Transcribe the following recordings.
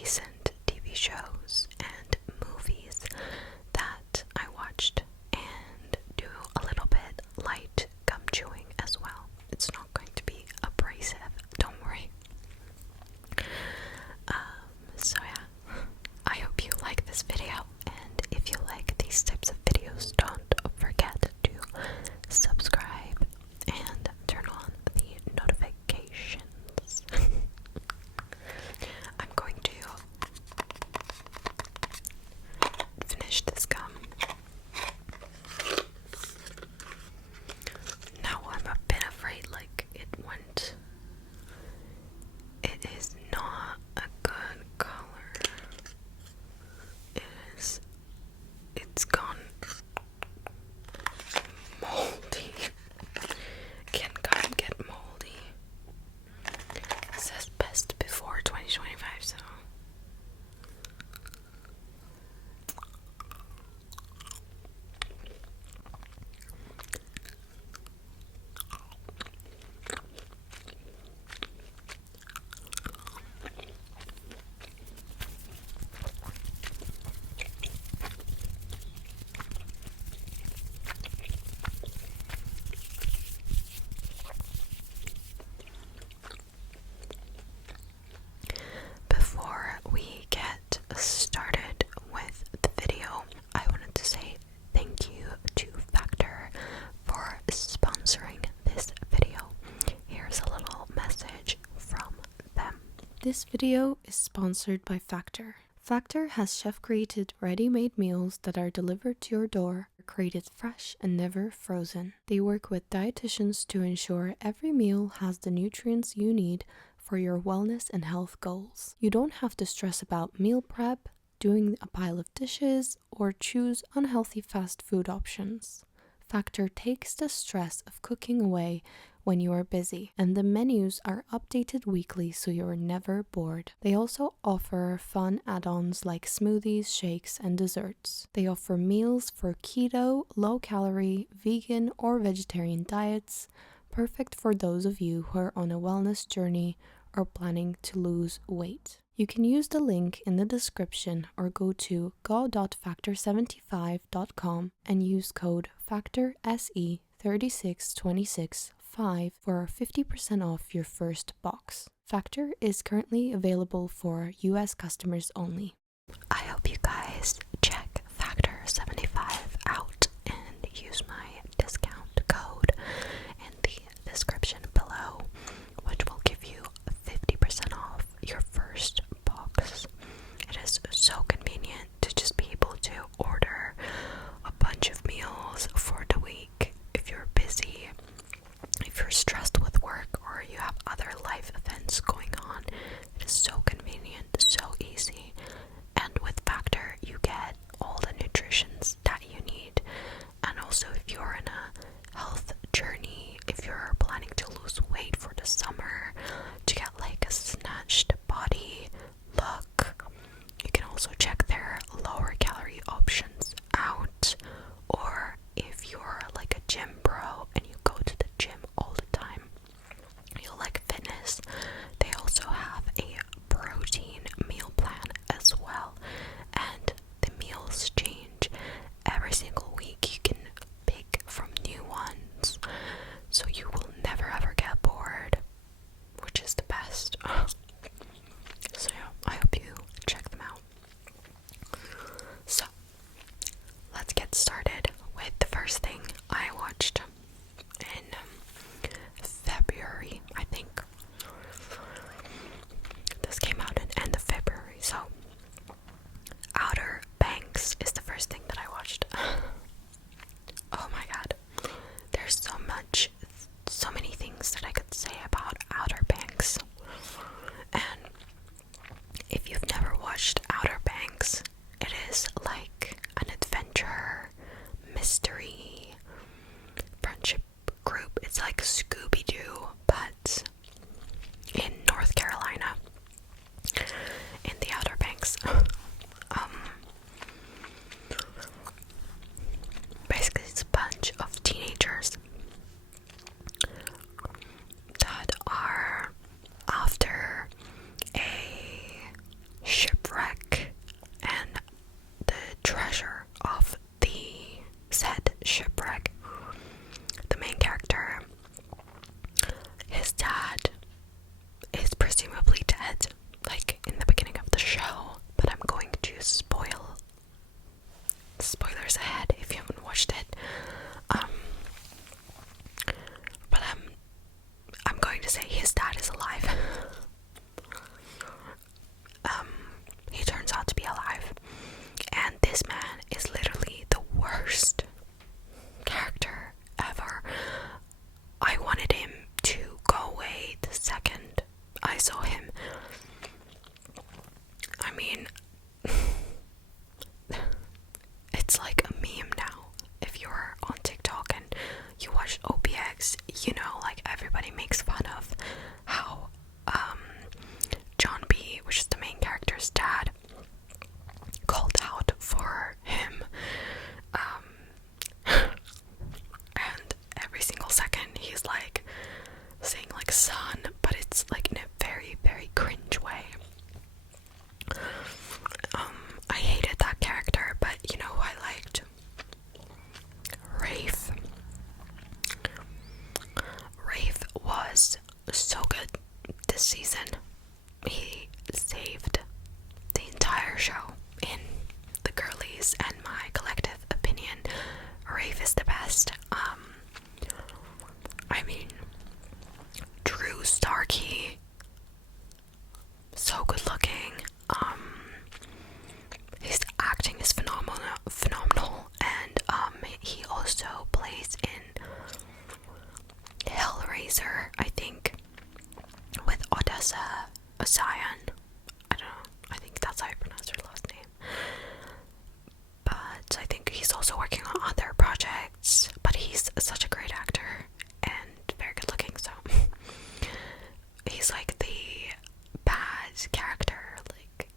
recent TV shows and movies that I watched and do a little bit light gum chewing as well. It's not going to be abrasive, don't worry. So yeah, I hope you like this video, and if you like these types of videos, don't forget to subscribe and turn on the notifications. I'm going to finish this gum. Now I'm a bit afraid, like, it is not a good color. It's gone moldy. Can gum get moldy? It says best before 2025, so. Before we get started with the video, I wanted to say thank you to Factor for sponsoring this video. Here's a little message from them. This video is sponsored by Factor. Factor has chef-created ready-made meals that are delivered to your door, created fresh and never frozen. They work with dietitians to ensure every meal has the nutrients you need for your wellness and health goals. You don't have to stress about meal prep, doing a pile of dishes, or choose unhealthy fast food options. Factor takes the stress of cooking away when you are busy, and the menus are updated weekly so you are never bored. They also offer fun add-ons like smoothies, shakes, and desserts. They offer meals for keto, low-calorie, vegan, or vegetarian diets, perfect for those of you who are on a wellness journey or planning to lose weight. You can use the link in the description or go to go.factor75.com and use code FACTORSE36265 for 50% off your first box. Factor is currently available for US customers only. I hope you guys check Factor75 out and use my discount code in the description below, which will give you 50% off your first box. It is so convenient to just be able to order a bunch of meals for the week if you're busy, if you're stressed with work, or you have other life events going on. It is so convenient, so easy, and with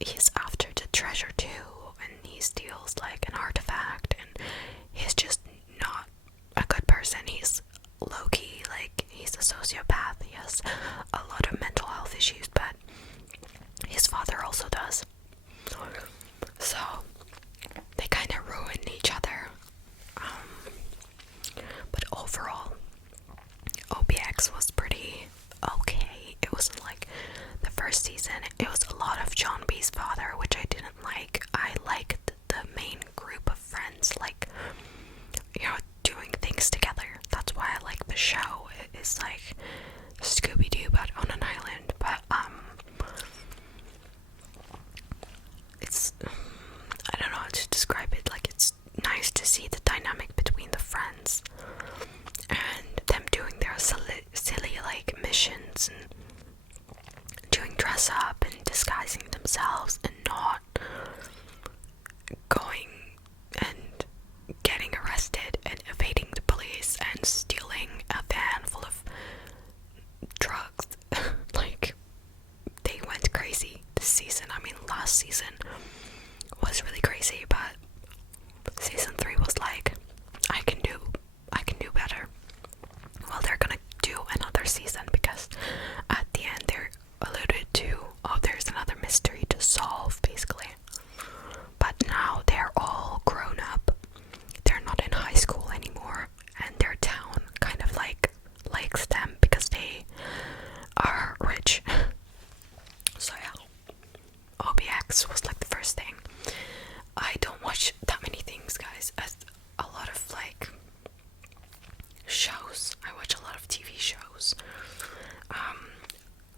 he's after the treasure too, and he steals like an artifact, and he's just not a good person. He's low-key, like, he's a sociopath. He has a lot of mental health issues, but his father also does. So they kind of ruin each other. But overall, OBX was pretty okay. It wasn't like the first season. It was a lot of John B's father, which I didn't like. I liked the main group of friends, like, you know, doing things together. That's why I like the show. It's like Scooby-Doo but on an island. But it's, I don't know how to describe it. Like, it's nice to see the dynamic between the friends and them doing their silly like missions and doing dress up and disguising themselves and not going and getting arrested and evading the police and stealing a van full of drugs. Like, they went crazy this season. I mean, last season was really crazy, but season 3 was like, I can do better. Well, they're gonna do another season because at the end they alluded to, oh, there's another mystery to solve, basically. But now they're all grown up. They're not in high school anymore, and their town kind of like likes them because they are rich. So yeah, OBX was like the first thing. I don't watch that many things, guys. As a lot of like shows. I watch a lot of TV shows.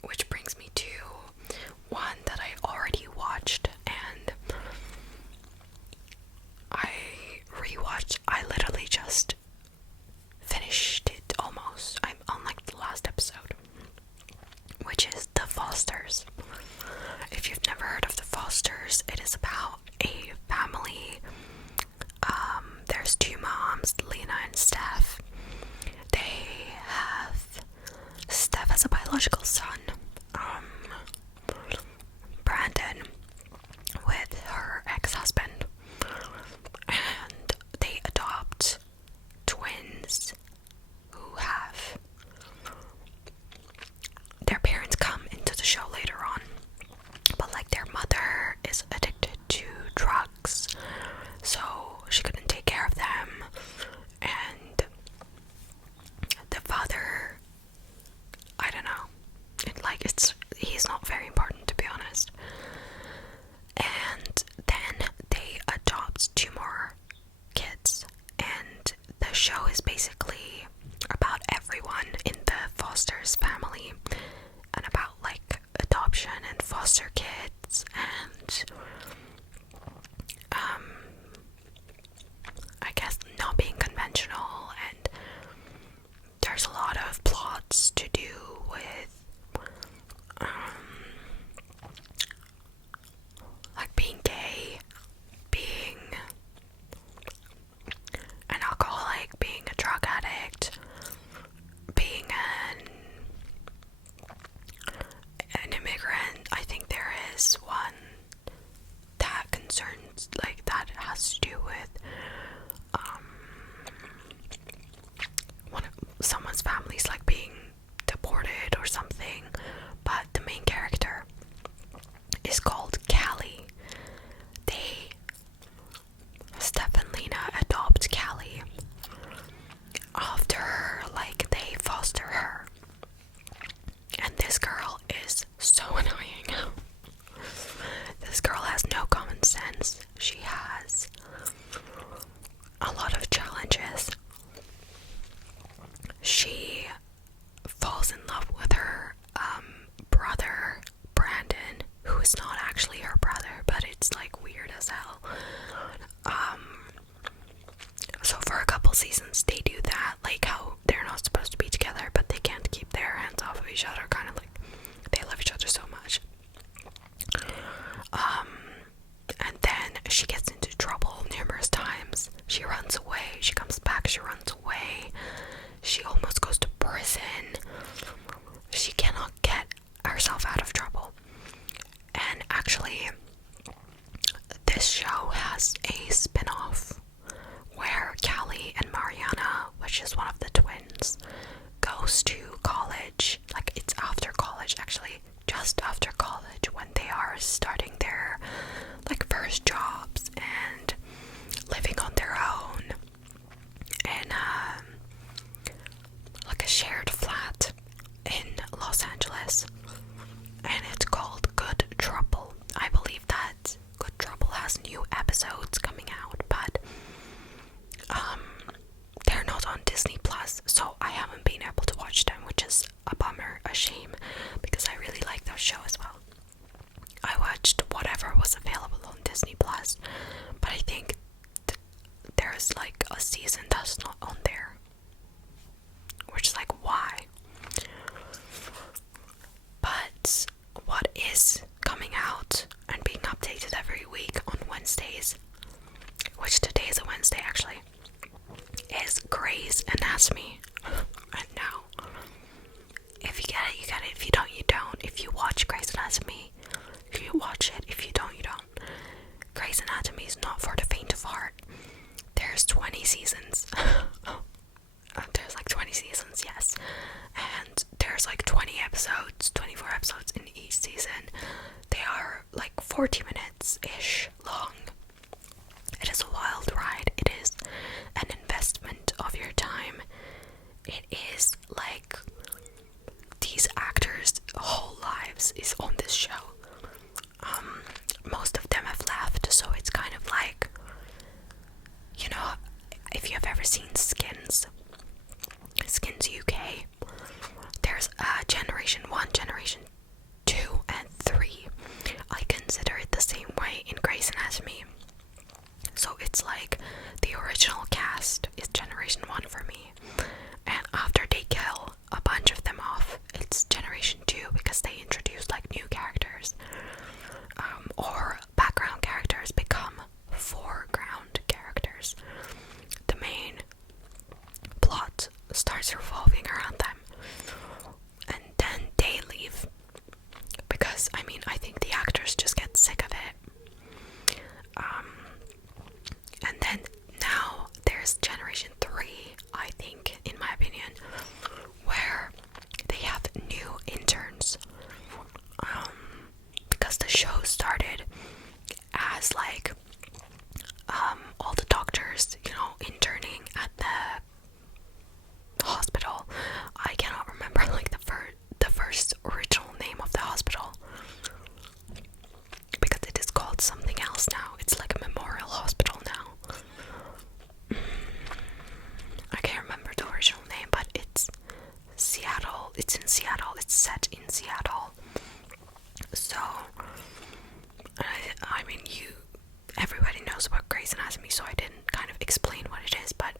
Which brings me to one that I already watched, and I rewatched. I literally just finished it almost. I'm on like the last episode, which is The Fosters. If you've never heard of The Fosters, it is about a family. There's 2 moms, Lena and Steph. They have, Steph has a biological son, Brandon, with her ex-husband, and they adopt twins who have, their parents come into the show later on, but like their mother is addicted to drugs, so she couldn't take care of them, and the father, I don't know, he's not very important, to be honest. And then they adopt 2 more kids, and the show is basically about everyone in the Foster's family and about like adoption and foster kids and I guess not being conventional, and there's a lot of plots to do with like being gay, being an alcoholic, being a drug addict, being an immigrant. I think there is one that concerns, like, that has to do with someone's family's like being deported or something, but the main character is called Callie. Steph and Lena adopt Callie after like they foster her, and this girl is so annoying. This girl has no common sense. She has a lot of challenges. She falls in love with her brother, Brandon, who is not actually her brother, but it's like weird as hell. So for a couple seasons they do that, like how they're not supposed to be together, but they can't keep their hands off of each other, kind of like they love each other so much. And then she gets into trouble numerous times. She runs away, she comes back, she runs away. She almost goes to prison. She cannot get herself out of trouble. And actually, is like a season that's not on there, which is like, why? But what is coming out and being updated every week on Wednesdays, which today is a Wednesday actually, is Grey's Anatomy. And now, if you get it, you get it. If you don't, you don't. If you watch Grey's Anatomy, if you watch it. If you don't, you don't. Grey's Anatomy is not for the faint of heart. There's 20 seasons. There's like 20 seasons, yes. And there's like 20 episodes, 24 episodes in each season. They are like 40 minutes-ish long. It is a wild ride. It is an investment of your time. It is like these actors' whole lives is on this show. Most of them have left, so it's kind of like, you know, if you have ever seen Skins UK, there's Generation 1, Generation 2, and 3. I consider it the same way in Grey's Anatomy. So it's like the original cast is Generation 1 for me, and after they kill a bunch of them off, it's Generation 2 because they introduce like new characters, or background characters become foreground characters. The main plot starts revolving around them, and then they leave because I think the actors just get sick of it. And then now there's Generation 3, I think, in my opinion, where they have new interns. Because the show started as like all the doctors, you know, interning at the hospital. I cannot remember like the first original name of the hospital, because it is called something else now. It's like a memorial hospital now. I can't remember the original name, but it's Seattle. It's in Seattle. It's set in Seattle. So, I mean, everybody knows about Grey's Anatomy, so I didn't kind of explain what it is, but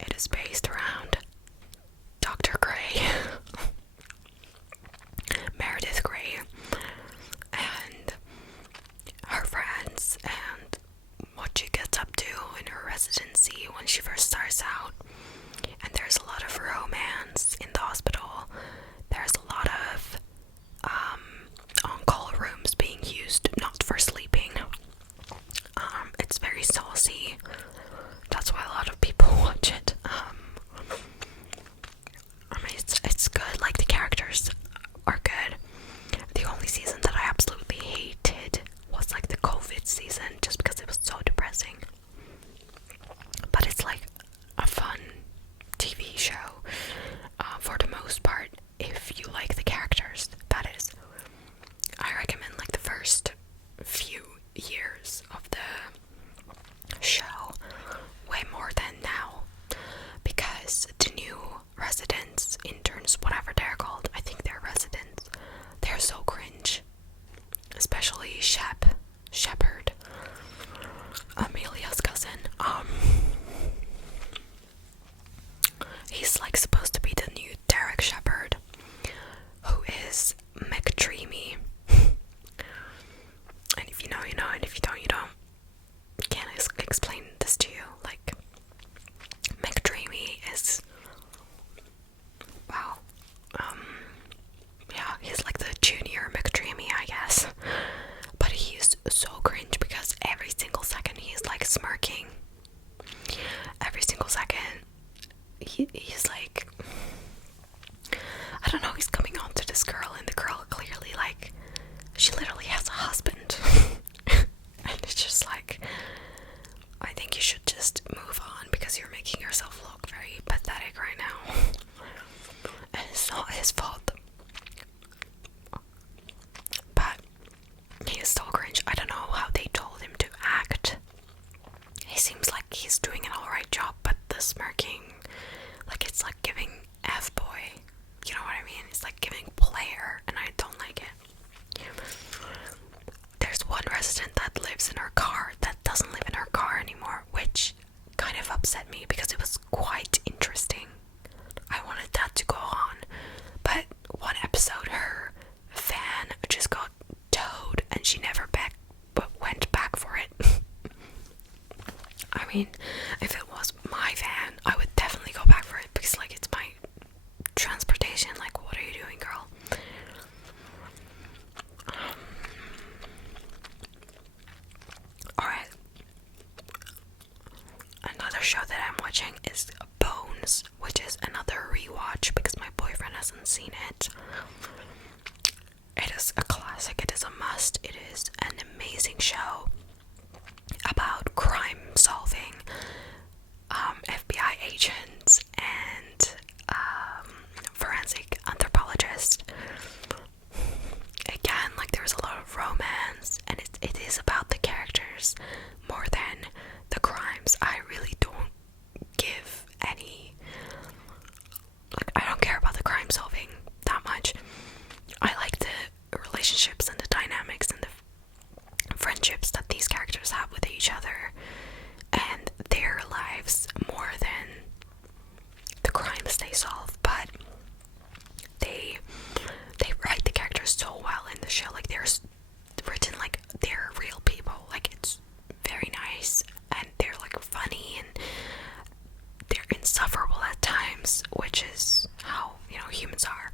it is based around Dr. Grey, Meredith Grey, and her friends, and what she gets up to in her residency when she first starts out. And there's a lot of romance in the hospital. There's a lot of on-call rooms being used not for sleeping. It's very saucy. That's why a lot of people watch it. It's good. Like, the characters are good. The only season that I absolutely hated was like the COVID season, just because it was so depressing. But it's like a fun TV show, for the most part, if you like the characters, that is. I recommend like the first few years of the show way more than now, because the new residents, interns, whatever they're called, I think they're residents, they're so cringe. Especially Shepard, Amelia's cousin. He's like supposed to be the new Derek Shepard, who is McDreamy. And if you know, you know, and if you don't, you don't. Can't explain this to you. Like, McDreamy is, wow. Yeah, he's like the junior McDreamy, I guess. But he's so cringe because every single second he's like smirking. Every single second he's like, I don't know, he's coming on to this girl, and the girl clearly, like, she literally has a husband. And it's just like, I think you should just move on because you're making yourself look very pathetic right now. And it's not his fault. But he is still cringe. I don't know how they told him to act. He seems like he's doing an alright job, but the smirking, like, it's like giving F-boy. You know what I mean? It's like giving player, and I don't like it. There's one resident that lives in her car that doesn't live in her car anymore, which kind of upset me because it was quite interesting. I wanted that to go on, but one episode her fan just got towed and she never went back for it. I mean, if it was my van, I would definitely go back for it because like it's my transportation. Like, what are you doing, girl? Alright. Another show that I'm watching is Bones, which is another rewatch because my boyfriend hasn't seen it. It is a classic, it is a must, it is an amazing show about crime solving, FBI agents, and forensic anthropologists. Again, like there's a lot of romance, and it is about the characters more than the crimes. I really don't give any, like, I don't care about the crime solving that much. I like the relationships and the dynamics and the friendships that these characters have with each other and their lives more than the crimes they solve. But they write the characters so well in the show. Like, they're written like they're real people. Like, it's very nice, and they're like funny, and they're insufferable at times, which is how, you know, humans are.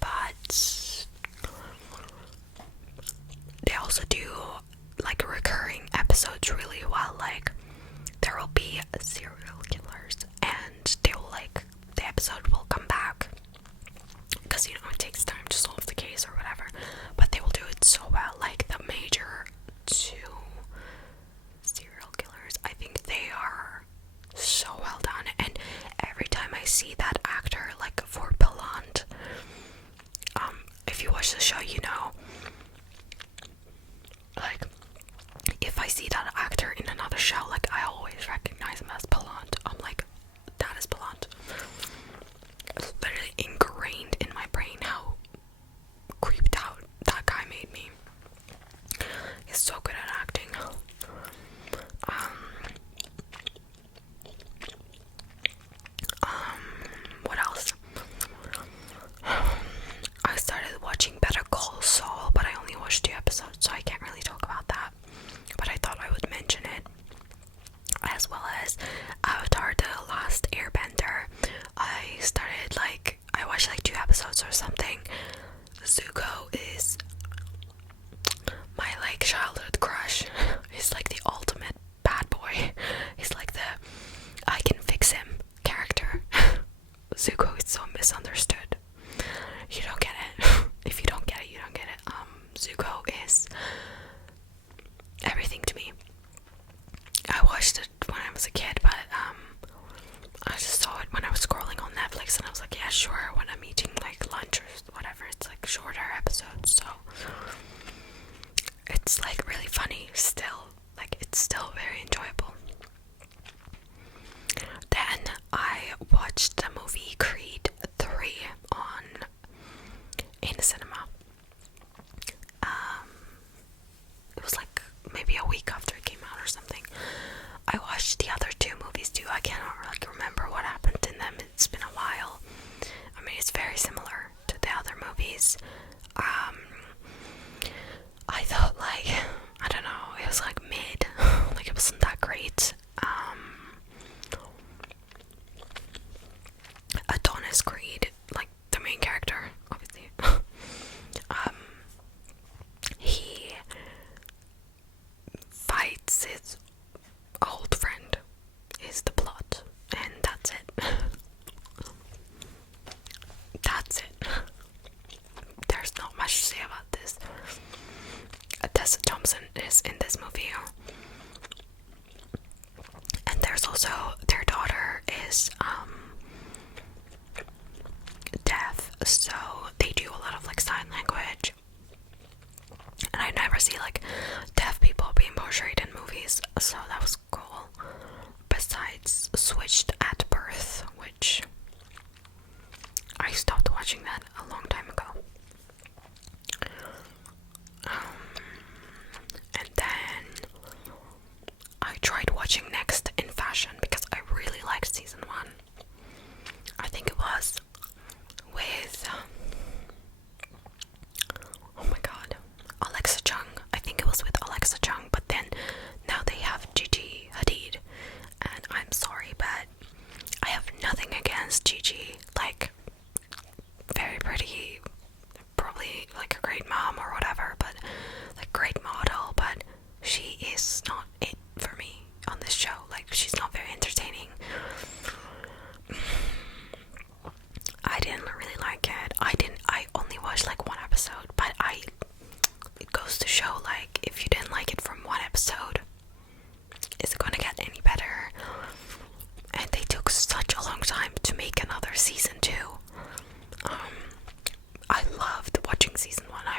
But they also do like recurring episodes really well. Like, there will be serial killers, and they will, like, the episode will come back because, you know, it takes time to solve the case or whatever, but they will do it so well. Like, the major two serial killers, I think they are so well done. And every time I see that actor, like for Palant, if you watch the show, you know, like, if I see that actor in another show, like, I always recognize him as Palant. I'm like, that is Palant. It's literally ingrained in my brain how creeped out that guy made me. He's so good at acting. What else? I started watching Better Call Saul, but I only watched 2 episodes, so I can't really talk about that. But I thought I would mention it.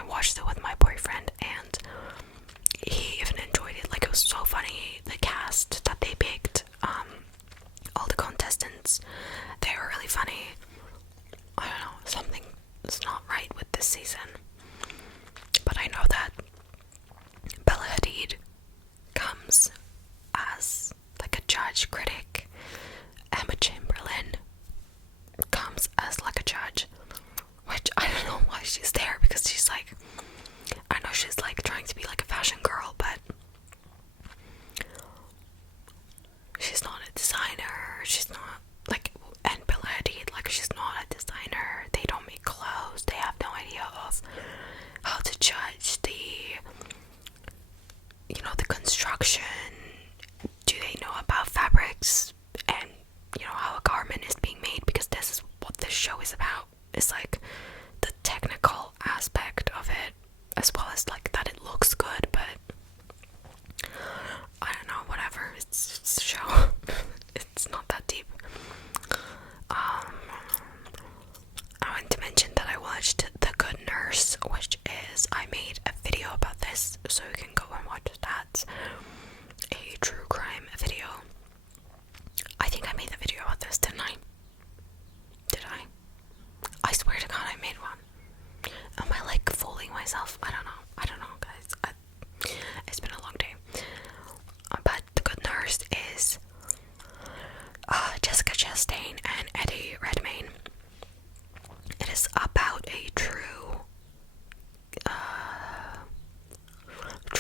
I watched it with my boyfriend, and he even enjoyed it. Like, it was so funny. The cast that they picked, all the contestants, they were really funny. I don't know, something is not right with this season. But I know that Bella Hadid comes as like a judge critic. Emma Chamberlain comes as like a judge, which I don't know why she's there, because she's like, I know she's like trying to be like a fashion girl, but she's not a designer. She's not like, and Bella Hadid, like, she's not a designer. They don't make clothes. They have no idea of how to judge the, you know, the construction. Do they know about fabrics and, you know, how a garment is being made? Because this is what this show is about. It's like the technical aspect of it, as well as like that it looks good, but I don't know, whatever. It's a show. It's not that deep. I want to mention that I watched The Good Nurse, which is, I made a video about this, so you can go and watch that. A true crime video. I think I made the video about this, didn't I? Did I? I swear to God I made one. Am I like fooling myself? I don't know guys. It's been a long day. But The Good Nurse is Jessica Chastain and Eddie Redmayne. It is about a true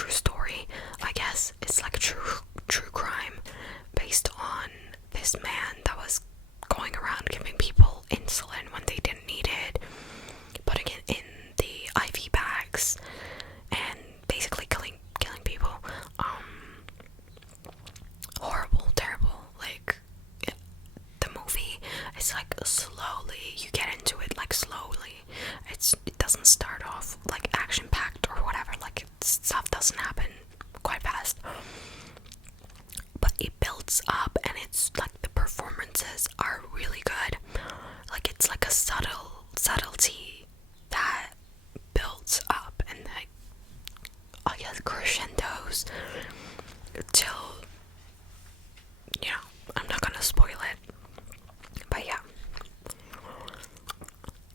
story, I guess. It's like a true crime based on this man that was going around giving people insulin when they didn't need it, putting it in the IV bags, and basically killing people. Horrible, terrible. Like, the movie is like slowly, you get into it like slowly. It doesn't start off like action packed or whatever. Like, stuff doesn't happen quite fast, but it builds up, and it's like the performances are really good. Like, it's like a subtlety that builds up, and like, I guess, crescendos till, you know, I'm not gonna spoil it, but yeah.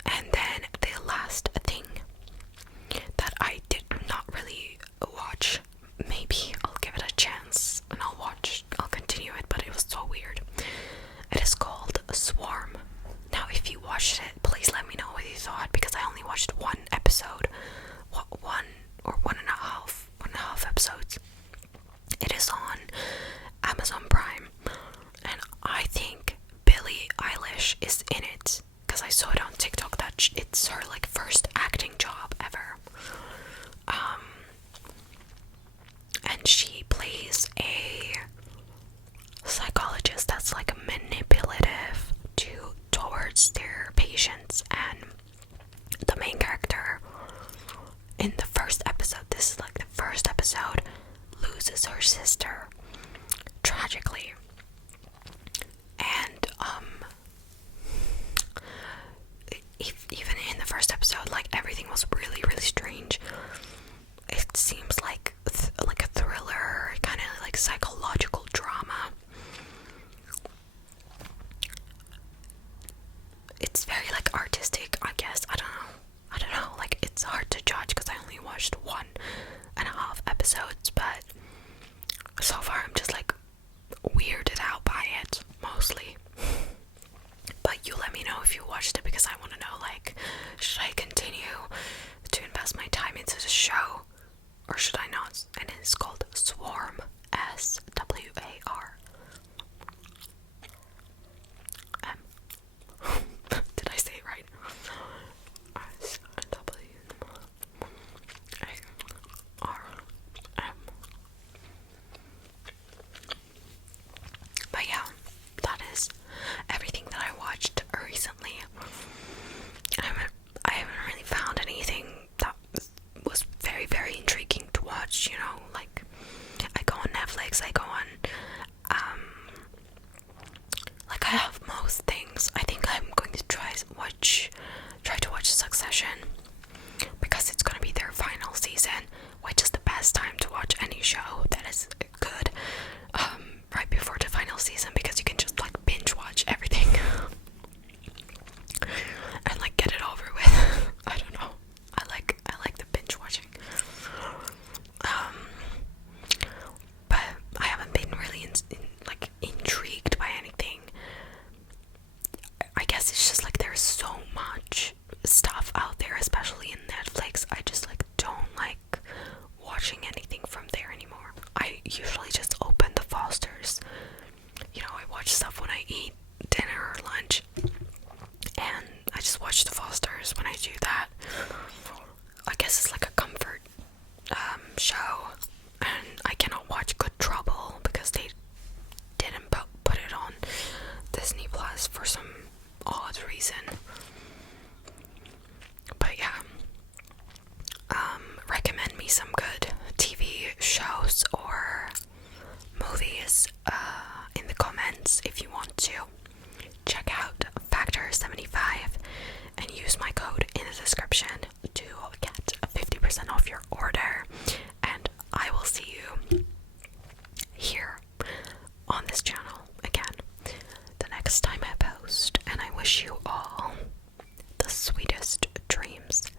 And then the last thing that I did not really watch, maybe I'll give it a chance and I'll continue it, but it was so weird. It is called Swarm. Now, if you watched it, please let me know what you thought, because I only watched one episode. One and a half episodes. It is on Amazon Prime, and I think Billie Eilish is in it, because I saw it on TikTok that it's her like first acting job ever. And she plays a psychologist that's like manipulative towards their patients, and the main character in the first episode, this is like the first episode, loses her sister tragically. And even in the first episode, like, everything was really, really strange. It seems like like a thriller, kind of like psychological drama. It's very like artistic, I guess. I don't know, like, it's hard to judge because I only watched 1.5 episodes, but so far I'm just like weirded out by it mostly. But you let me know if you watched it, because I want to know, like, should I continue to invest my time into the show, or should I not? And it's called Swarm, SWAR. Did I say it right? SWARM. But yeah, that is everything that I watched recently. I haven't really found anything that was guess it's like a comfort show, and I cannot watch Good Trouble because they didn't put it on Disney Plus for some odd reason. But yeah, recommend me some good TV shows or movies in the comments if you want to. Check out Factor 75 and use my code in the description to get 50% off your order, and I will see you here on this channel again the next time I post, and I wish you all the sweetest dreams.